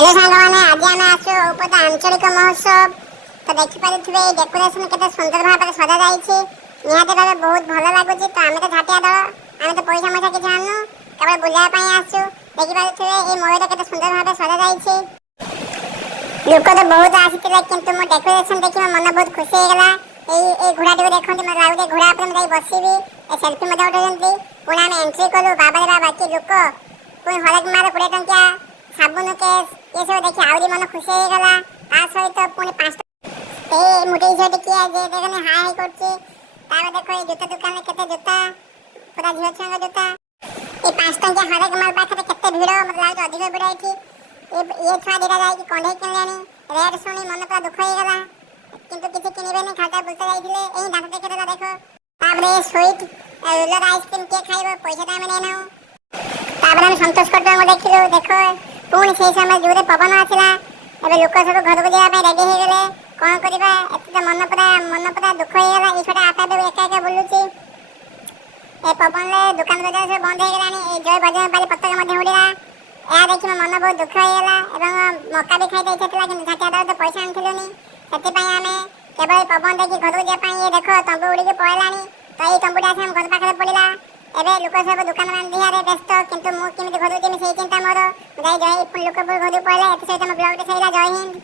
Hello सांग मैंने आज आम आसु उपदा आंचलिक महोत्सव तो देखिपे डेकोरेशन केते सुंदर भाव में सजा जाइए निहाती भाव बहुत भल लगुच तो आम तो झाटिया दल आम तो पैसा मैसा किसी आनु केवल बुझापी आसु देखिपे ये मयूर केते सुंदर भाव सजा जाइए लोक तो बहुत आसी किंतु मो डेकोरेशन देखि मन बहुत खुशी होगला ये घोड़ा टी देखते मैं लागे घोड़ा पर बसबी सेल्फी उठाऊँ पुणी आम एंट्री कलु बाबा बाबा कि लोक पुणी हरेक मार 20 टंकिया साबुन केस ये सब देखिए आउरी मन खुशी होगला सहित पुणी 5 मुठे झील किए जे देखने हाई हाई कर देखो ये जूता दुकान में केते जूता पूरा झील छुआ जूता ये 5 टंकिया हरेक माल पाखे केते भिड़ मतलब लगे अधिक भिड़ ये छुआ दिटा जाए कंडे किणले रेट शुणी मन पूरा दुख होगला किंतु किसी किनबे खाता बुलते जाइए यही दांत देखा देखो तापर स्वीट रोलर आइसक्रीम किए खाइब पैसा तो आम नहीं तापर हम संतोष कटवा देखिलु देखो पुणी से समय जोरे पवन आसला एबे लोक सब घर को जाबे रेडी हो गले कोन करबा एते तो मन पूरा दुख हो गला ई छोटा आटा दे एका एका बुलुची ए पवन ले दुकान बाजार से बंद हो गलानी ए जय बजार पाली पत्ता मध्ये उड़ीला या देखि मन बहुत दुख हो गला एवं मक्का भी खाइ दे छतला कि झाटिया दर तो पैसा आनथिलुनी सेति पय आमे केवल पवन देखि घर को जा पय ये देखो तंबू उड़ी के पळलानी तो ई तंबूटा से हम घर पाखरे पड़िला एबे लोक सब दुकान मान दिहारे व्यस्त किंतु मु केमिति घर जेमि से चिंता मोर जय जय लोक घर पळला एते सहित हम ब्लॉग रे सैला जय हिंद।